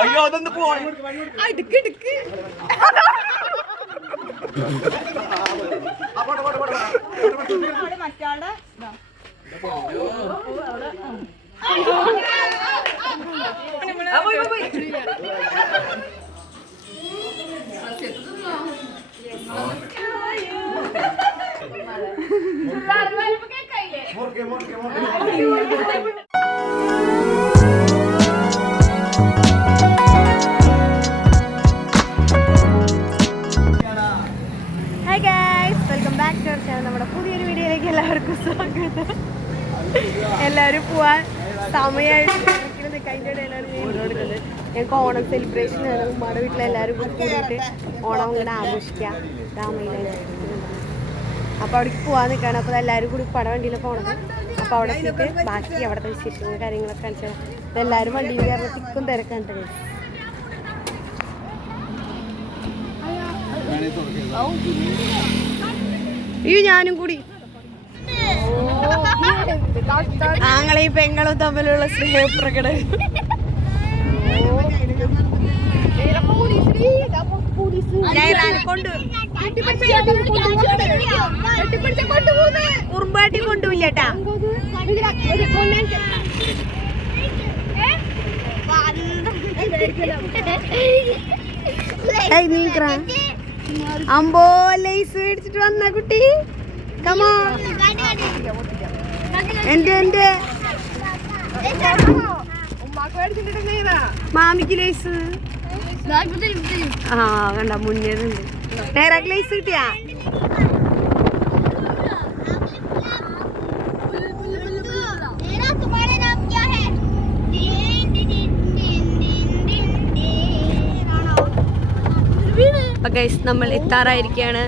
അയ്യോ അതൊന്ന് പോയി എടുക്ക് എടുക്ക് മറ്റാളുടെ hi guys, welcome back to our channel. നമ്മുടെ പുതിയൊരു വീഡിയോയിലേക്ക് എല്ലാവർക്കും സ്വാഗതം. എല്ലാവരും പോവാൻ സമയമായിട്ട് അതിൻ്റെ ഇടയിലാണ് കൊടുക്കുന്നത്. ഞങ്ങൾക്ക് ഓണം സെലിബ്രേഷൻ ആണ്. ഉമ്മയുടെ വീട്ടിലെല്ലാവരും കൂടിയിട്ട് ഓണം ഇങ്ങനെ ആഘോഷിക്കാം. അപ്പോൾ അവിടേക്ക് പോകാൻ നിൽക്കുകയാണ്. അപ്പോൾ എല്ലാവരും കൂടി പട വണ്ടിയിൽ പോകണത്. അപ്പോൾ അവിടെ എത്തിയിട്ട് ബാക്കി അവിടുത്തെ വിശേഷങ്ങളും കാര്യങ്ങളൊക്കെ കാണിച്ചാൽ ഇതെല്ലാവരും വണ്ടിയിൽ കയറുന്ന തിക്കും തിരക്കാണ്. അയ്യോ ഞാനും കൂടി. ആങ്ങളെയും പെങ്ങളും തമ്മിലുള്ള സ്നേഹപ്രകടനം. ഉറുമ്പാട്ടി കൊണ്ടുപോയില്ലേട്ടാ. അമ്പോ ലൈസ് മേടിച്ചിട്ട് വന്ന കുട്ടി. കമോ എന്റെ മാമിക്ക് ലൈസ്. ആ കണ്ട മുന്നേറുണ്ട്. നേരാക്ക് ലൈസ് കിട്ടിയാ. അപ്പൊ ഗൈസ് നമ്മൾ എത്താറായിരിക്കാണ്.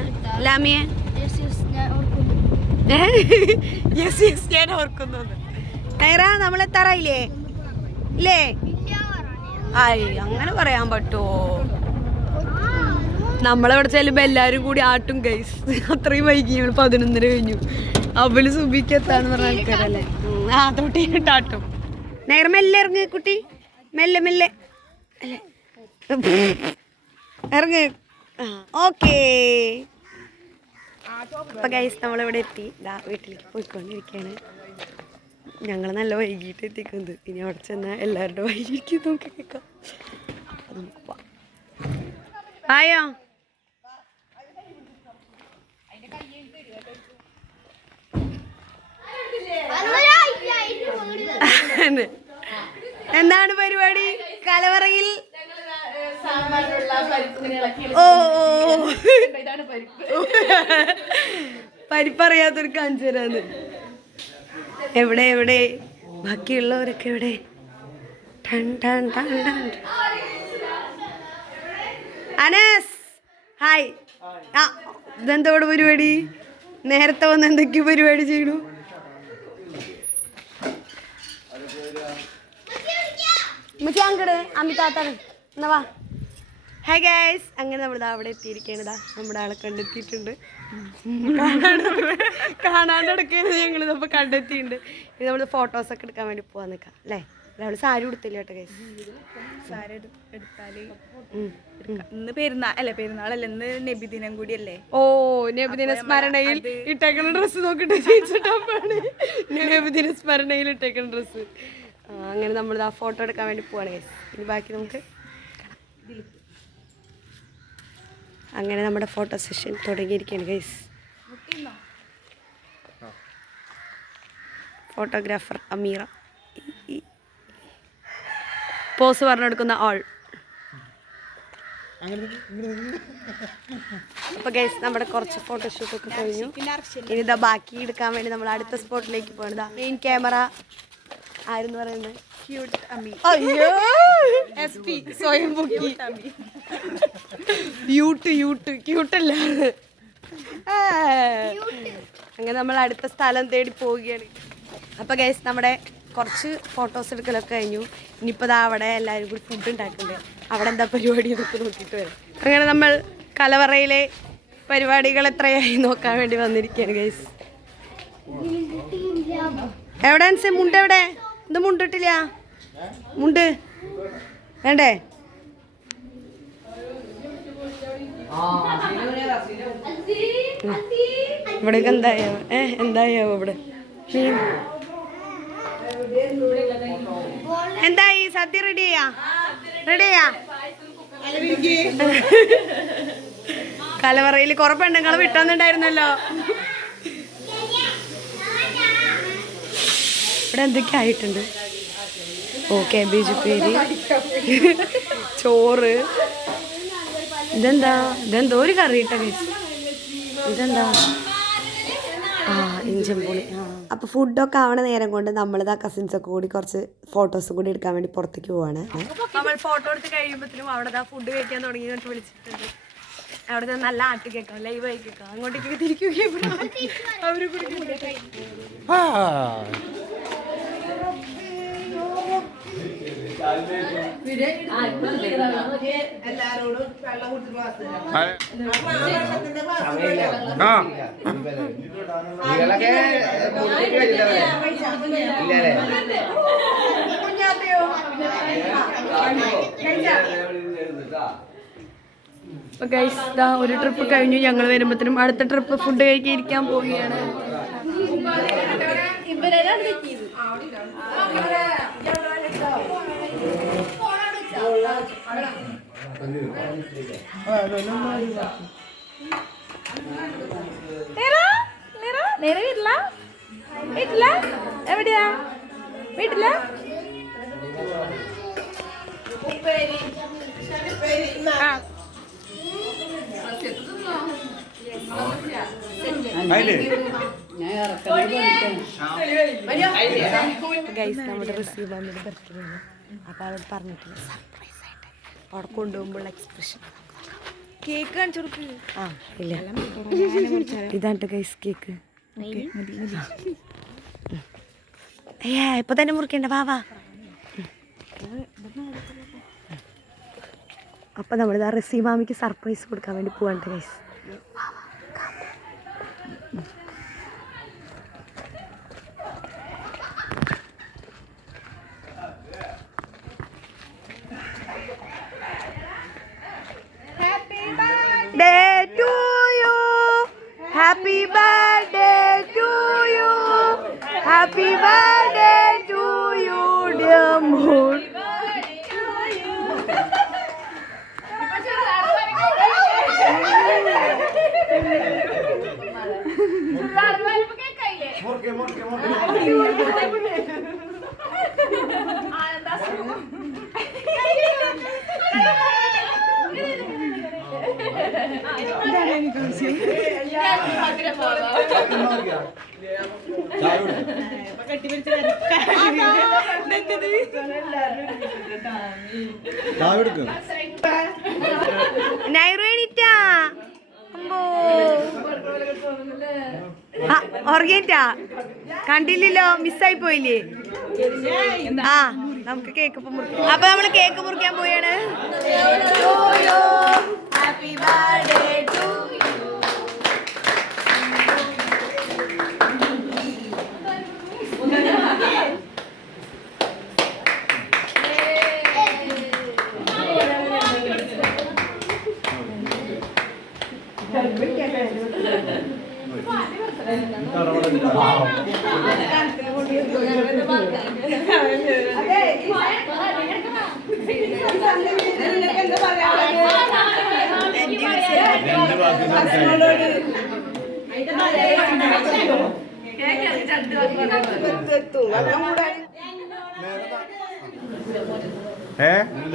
ലാമിയെ ഞാൻ ഓർക്കുന്നു. നേരാ നമ്മൾ എത്താറായില്ലേ? ഇല്ലേ? ആയി അങ്ങനെ പറയാൻ പറ്റുമോ? നമ്മളെവിടെ ചെല്ലുമ്പോ എല്ലാരും കൂടി ആട്ടും ഗൈസ്. അത്രയും വൈകി. 11:30 കഴിഞ്ഞു. അവല് സുബിക്ക് എത്താന്ന് പറഞ്ഞ ആൾക്കാരല്ലേ. തൊട്ടിട്ടാട്ടും. നേരെ മെല്ലെ ഇറങ്ങ് കുട്ടി. മെല്ലെ മെല്ലെ അല്ലേ ഇറങ്ങ്. ഓക്കേ. അപ്പൊ ഗൈസ് നമ്മളിവിടെ എത്തി. ഇതാ വീട്ടിലേക്ക് പോയിക്കൊണ്ടിരിക്കുകയാണ്. ഞങ്ങൾ നല്ല വൈകിട്ട് എത്തിക്കുന്നത്. ഇനി അവിടെ ചെന്നാൽ എല്ലാവരുടെ വൈകിട്ട് നോക്കി കേൾക്കാം. ആയോ എന്താണ് പരിപാടി? കലവറയിൽ പരിപ്പറിയാത്തൊരു കാഞ്ചരാന്ന്. എവിടെ എവിടെ ബാക്കിയുള്ളവരൊക്കെ എവിടെ? അനസ് ഹായ്. ആ ഇതെന്താ ഇവിടെ പരിപാടി? നേരത്തെ വന്ന് എന്തൊക്കെയോ പരിപാടി ചെയ്യണു. അങ്ങട് അമിതാത്താണ് എന്നാ വാ. ഹായ് ഗൈസ്, അങ്ങനെ നമ്മളിതാ അവിടെ എത്തിയിരിക്കണതാ. നമ്മുടെ ആളെ കണ്ടെത്തിയിട്ടുണ്ട്. കാണാണ്ടടക്കുന്നത് ഞങ്ങളിതപ്പോൾ കണ്ടെത്തിയിട്ടുണ്ട്. ഇത് നമ്മൾ ഫോട്ടോസൊക്കെ എടുക്കാൻ വേണ്ടി പോകാൻ നിൽക്കാം അല്ലേ? നമ്മൾ സാരി ഉടുത്തില്ല കേട്ടോ ഗൈസ്. സാരി എടുത്താൽ ഇന്ന് പെരുന്നാളല്ല, ഇന്ന് നബിദിനം കൂടിയല്ലേ. ഓ, നബിദിന സ്മരണയിൽ ഇട്ടേക്കുന്ന ഡ്രസ്സ് നോക്കിട്ട് ചോദിച്ചിട്ടാണ്. നബിദിന സ്മരണയിൽ ഇട്ടേക്കുന്ന ഡ്രസ്സ്. അങ്ങനെ നമ്മൾ ആ ഫോട്ടോ എടുക്കാൻ വേണ്ടി പോവാണ് ഗൈസ്. ഇനി ബാക്കി നമുക്ക് അങ്ങനെ നമ്മുടെ ഫോട്ടോ സെഷൻ തുടങ്ങിയിരിക്കുകയാണ് ഗൈസ്. ഫോട്ടോഗ്രാഫർ അമീറ പോസ് പറഞ്ഞെടുക്കുന്ന ആൾ. അപ്പോൾ ഗൈസ് നമ്മുടെ കുറച്ച് ഫോട്ടോഷൂട്ടൊക്കെ കഴിഞ്ഞു. ഇനി ഇതാ ബാക്കി എടുക്കാൻ വേണ്ടി നമ്മൾ അടുത്ത സ്പോട്ടിലേക്ക് പോകണതാ. മെയിൻ ക്യാമറ ആരെന്ന് പറയുന്നത് ക്യൂട്ട് അമ്മി. അയ്യോ SP സ്വയം പൊക്കി. ക്യൂട്ടല്ല. അങ്ങനെ നമ്മൾ അടുത്ത സ്ഥലം തേടി പോവുകയാണ്. അപ്പോൾ ഗൈസ് നമ്മുടെ കുറച്ച് ഫോട്ടോസ് എടുക്കലൊക്കെ കഴിഞ്ഞു. ഇനിയിപ്പോൾ ഇതാ അവിടെ എല്ലാവരും കൂടി ഫുഡ് ഉണ്ടാക്കുന്നുണ്ട്. അവിടെ എന്താ പരിപാടി എന്നൊക്കെ നോക്കിയിട്ട് വരാം. അങ്ങനെ നമ്മൾ കലവറയിലെ പരിപാടികൾ എത്രയായി നോക്കാൻ വേണ്ടി വന്നിരിക്കുകയാണ് ഗൈസ്. എവിടെ മുണ്ട്? എവിടെ? ഇത് മുണ്ടിട്ടില്ല. മുണ്ട് വേണ്ടേ? ഇവിടേക്ക് എന്തായോ എന്തായോ ഇവിടെ എന്തായി സദ്യ റെഡിയാ കലവറയിൽ കുറെ പെണ്ണുങ്ങൾ വിട്ടൊന്നുണ്ടായിരുന്നല്ലോ. ഇവിടെ എന്തൊക്കെ ആയിട്ടുണ്ട്? ഓ കാബേജ് ഉപ്പേരി, ചോറ്, ഇതെന്തോ ഒരു കറി ഇട്ട കേസ്. ഇതെന്താ? ഇഞ്ചമ്പുളി. അപ്പോൾ ഫുഡൊക്കെ ആവണ നേരം കൊണ്ട് നമ്മളിതാ കസിൻസൊക്കെ കൂടി കുറച്ച് ഫോട്ടോസും കൂടി എടുക്കാൻ വേണ്ടി പുറത്തേക്ക് പോവാണ്. നമ്മൾ ഫോട്ടോ എടുത്ത് കഴിയുമ്പോഴത്തേനും അവിടെ ഫുഡ് കഴിക്കാൻ തുടങ്ങി വിളിച്ചിട്ടുണ്ട്. അവിടെ നല്ല ആട്ട് കേൾക്കാം, ലൈവായി കേൾക്കാം. അങ്ങോട്ടേക്ക് തിരിക്കുകയും അവര് കൂടി അപ്പോൾ ഗൈസ് ദാ ഒരു ട്രിപ്പ് കഴിഞ്ഞു. ഞങ്ങൾ വരുമ്പോഴത്തേനും അടുത്ത ട്രിപ്പ് ഫുഡ് കഴിക്കാൻ ഇരിക്കാൻ പോവുകയാണ്. എവിടെയാ വീട്ടില? ഗൈസ് നമ്മുടെ റിസീവ് വന്നിട്ട് ബർത്ത്ഡേ ആണ്. അപ്പോൾ അവരോട് പറഞ്ഞിട്ടില്ല സർപ്രൈസ് ആയിട്ട് അവിടെ കൊണ്ടുപോകുമ്പോൾ എക്സ്പ്രഷൻ. കേക്ക് കാണിച്ചു കൊടുക്ക്. ആ ഇല്ല, ഇതാണ് ഗൈസ് കേക്ക്. ഇപ്പൊ തന്നെ മുറിക്കണ്ട, വാ. അപ്പം നമ്മളിതാ റസീ മാമിക്ക് സർപ്രൈസ് കൊടുക്കാൻ വേണ്ടി പോവാണ്ട് guys. Happy birthday to you. Happy birthday to you, dear moon. കണ്ടില്ലല്ലോ, മിസ്സായി പോയില്ലേ? ആ നമുക്ക് കേക്ക് മുറിക്കാം. അപ്പൊ നമ്മള് കേക്ക് മുറിക്കാൻ പോയാണ്. ഹാപ്പി ബർത്ത്ഡേ ടു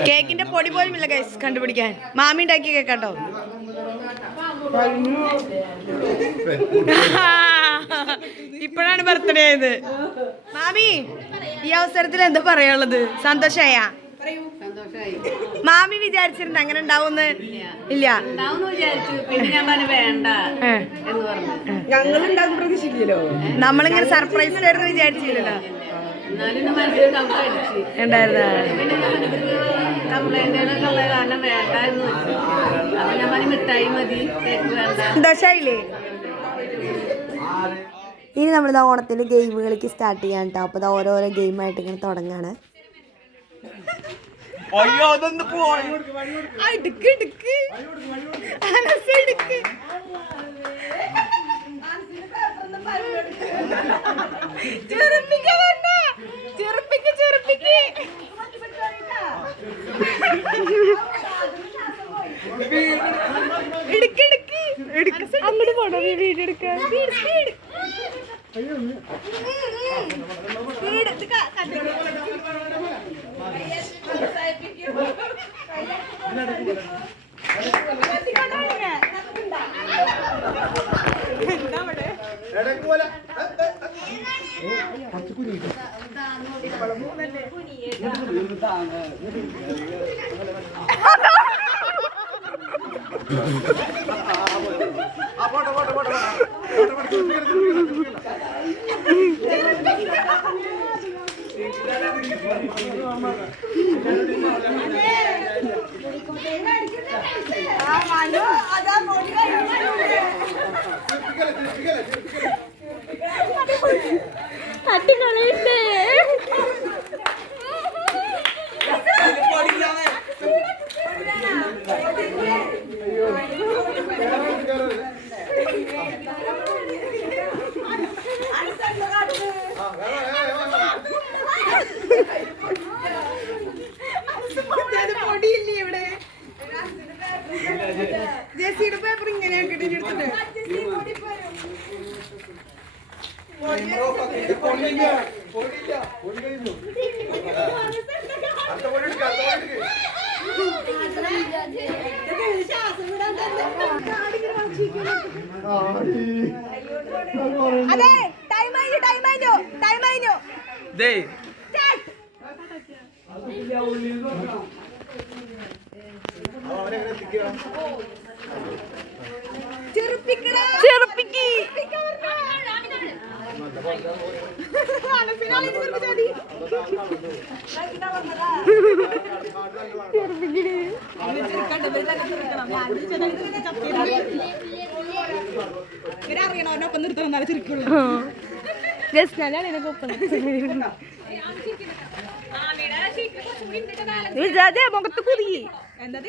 കേക്കിന്റെ പൊടി പോലും ഇല്ല ഗൈസ് കണ്ടുപിടിക്കാൻ. മാമി ഉണ്ടാക്കിയ കേക്കാട്ടോ. ഇപ്പോഴാണ് ബർത്ത്ഡേ ആയത്. മാമി ഈ അവസരത്തിൽ എന്താ പറയാനുള്ളത്? സന്തോഷായ? മാമി വിചാരിച്ചിരുന്നു അങ്ങനെ ഉണ്ടാവുന്ന്? ഇല്ല, നമ്മളിങ്ങനെ സർപ്രൈസ് ആയിരുന്നു വിചാരിച്ചില്ലല്ലോ. സന്തോഷായില്ലേ? ഇനി നമ്മളിതാ ഓണത്തിന് ഗെയിമുകളിലേക്ക് സ്റ്റാർട്ട് ചെയ്യാൻ കേട്ടോ. അപ്പോൾ ഇതാ ഓരോരോ ഗെയിമായിട്ട് ഇങ്ങനെ തുടങ്ങാണ്. അയ്യോ അതൊന്ന് പോയി എടുക്ക് എടുക്ക് അനസ് എടുക്ക് ചെറുപ്പിക്ക വേണ്ട ചെറുപ്പിക്ക് ചെറുപ്പിക്ക് എടുക്ക് എടുക്ക് എടുക്ക് അങ്ങോട്ട് പോണോ വീഡിയോ എടുക്കാൻ സ്പീഡ് സ്പീഡ് അടിപൊളിയുണ്ട് പൊടിയില്ലേ ഇവിടെ ജെസിയുടെ പേപ്പർ ഇങ്ങനെ എടുത്തിട്ട് അതെ ടൈം കഴിഞ്ഞു ടൈം കഴിഞ്ഞു ടൈം കഴിഞ്ഞു ചെറുപ്പിക്ക് ഇവരറിയണോ അവനൊപ്പം നിർത്തണം എന്നാലും ചിരിക്കുള്ളൂ മുഖത്ത് കുതി എന്താ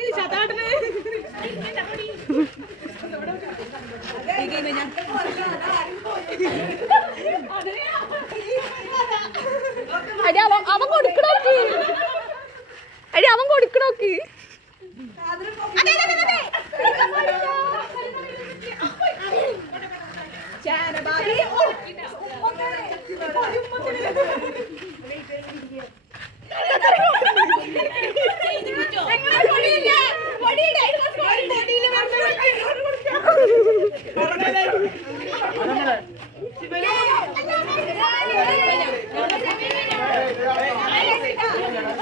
അവൻ കൊടുക്കണോക്ക് അടി അവൻ കൊടുക്കണോക്ക്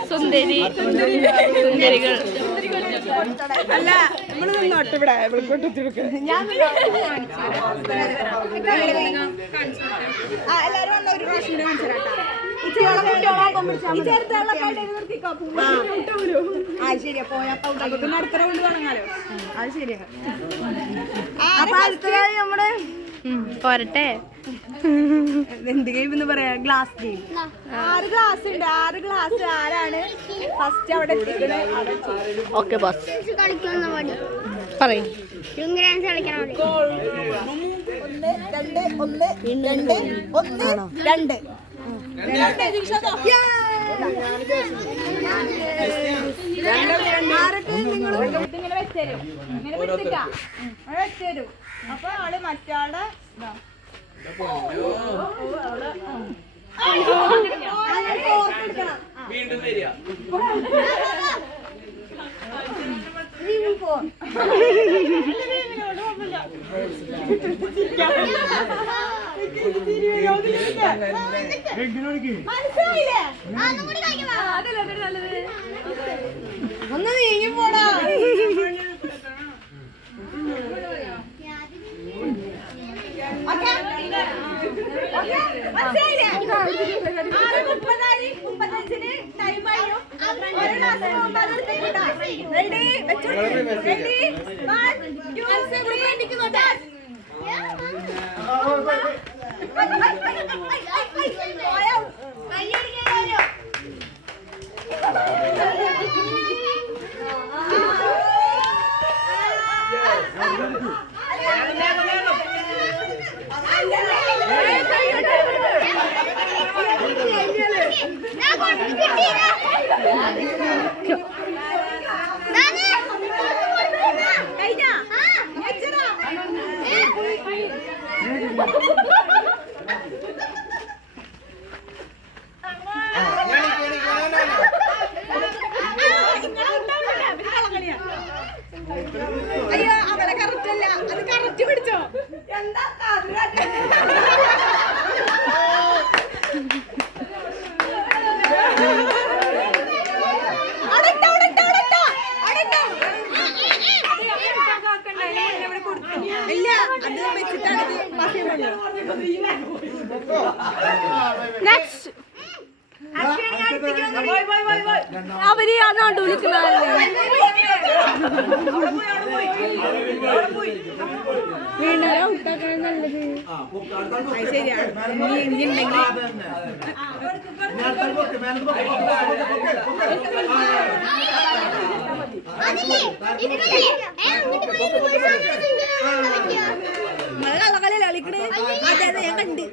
സുന്ദരികൾ അല്ല നമ്മള് നിന്നോട്ട് ഇവിടെ എല്ലാരും വന്ന ഒരു പ്രാവശ്യം ശരിയാ പോയപ്പോ അടുത്ത റൗണ്ട് തുടങ്ങാലോ അത് ശരിയാ നമ്മുടെ പോരട്ടെ എന്ത് ഗെയിം എന്ന് പറയാ ഗ്ലാസ് ഗെയിം 6 ഗ്ലാസ് ഉണ്ട് 6 ഗ്ലാസ് ആരാണ് ഫസ്റ്റ് അവിടെ ഓക്കെ ബോസ് പറയും 1 2 1 2 ഇതിങ്ങനെ വെച്ചേരും ഇങ്ങനെ വെച്ചേരും അപ്പൊ ആള് മറ്റാളുടെ വീണ്ടും വരിക ഒന്ന് നീങ്ങി പോടാ അയ്യോ അവളെ കറക്റ്റ് അല്ല അത് കറക്റ്റ് പിടിച്ചോ എന്താ ഇല്ല അത് വെച്ചിട്ടാണ് നെക്സ്റ്റ് അവര് ആ നടുവിളിക്കുന്നതല്ലേ വീണ്ടും ഔട്ടാക്കാൻ നല്ലത് ശരിയാണ് ഇനി ഉണ്ടെങ്കിൽ കള്ളക്കളിയല്ല കളിക്കണേ അതെ അതെ ഞാൻ കണ്ട്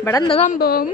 ഇവിടെ എന്താ സംഭവം?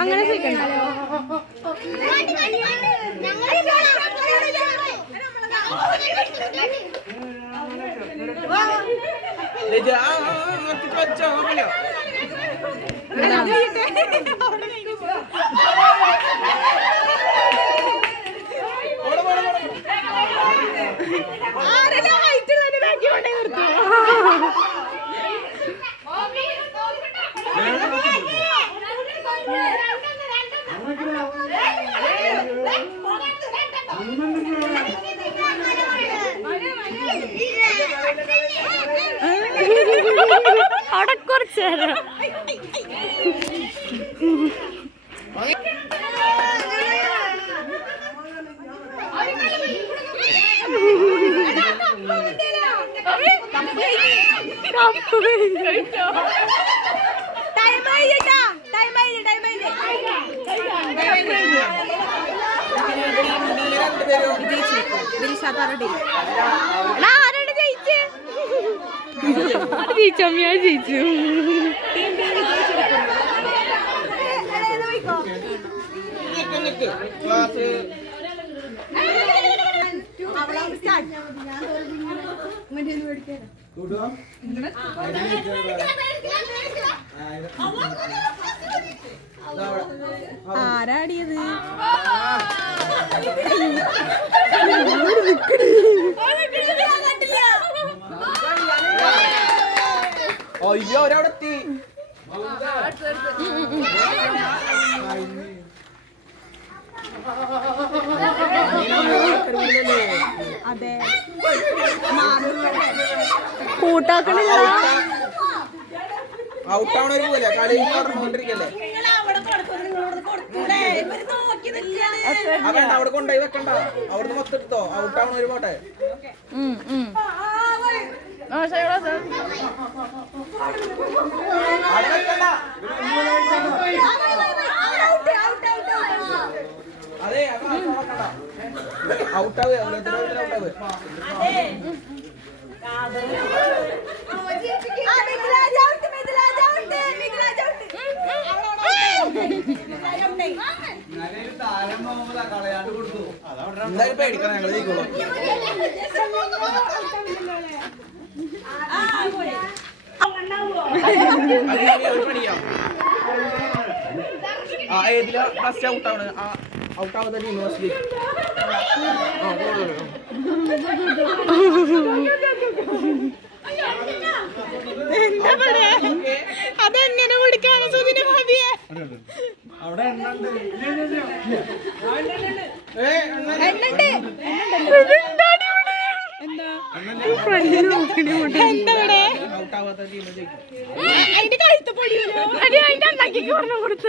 അങ്ങനെ ചോദിക്കണ്ടോ? അവിടെ കുറച്ച് നേരം ആരാണ് ജയിച്ചേ? ജയിച്ചമ്മയാ ജയിച്ചു. ആരാടിയത്? അയ്യോ ഒരവിടെ എത്തി. അതെ കൂട്ടാക്കണില്ല. ഔട്ടാവണൊരു പോലെ കളി കൊണ്ടിരിക്കല്ലേ. അതണ്ട അവിടെ കൊണ്ടുപോയി വെക്കണ്ട. അവിടുന്ന് മൊത്തം എടുത്തോ. ഔട്ടാവണൊരു പോട്ടെ. അവിടെ വെക്കണ്ട. അതെ ഔട്ടാവ് ഔട്ടാവ്. എന്തായാലും പേടിക്കണം ഞങ്ങൾ ജയിക്കോളൂ. ഒരു പണിയാം. ഏതിലാ ഫസ്റ്റ് ഔട്ടാണ്? ഔട്ടാവുന്ന ടീം ഫസ്റ്റ്. അതെങ്ങനെ കൊടുക്കാണ് സുദിന ഭാവിയെ? അതിന്റെ കഴുത്ത് പൊടിയല്ലോ. അതിന്റെ അണ്ണാക്കിക്ക് പറഞ്ഞു കൊടുത്തു.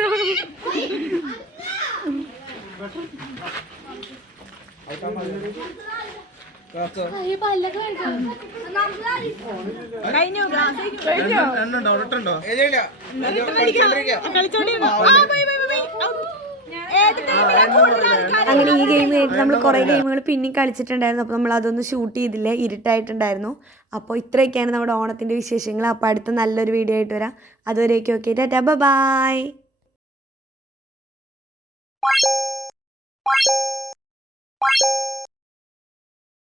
കഴിഞ്ഞു ക്ലാസ് അങ്ങനെ ഈ ഗെയിം കഴിഞ്ഞിട്ട് നമ്മൾ കുറേ ഗെയിമുകൾ പിന്നെയും കളിച്ചിട്ടുണ്ടായിരുന്നു. അപ്പോൾ നമ്മൾ അതൊന്നും ഷൂട്ട് ചെയ്തില്ല, ഇരുട്ടായിട്ടുണ്ടായിരുന്നു. അപ്പോൾ ഇത്രയൊക്കെയാണ് നമ്മുടെ ഓണത്തിൻ്റെ വിശേഷങ്ങൾ. അപ്പോൾ അടുത്ത നല്ലൊരു വീഡിയോ ആയിട്ട് വരാം. അതുവരെയൊക്കെ ഓക്കെ, ടാറ്റാ ബൈ.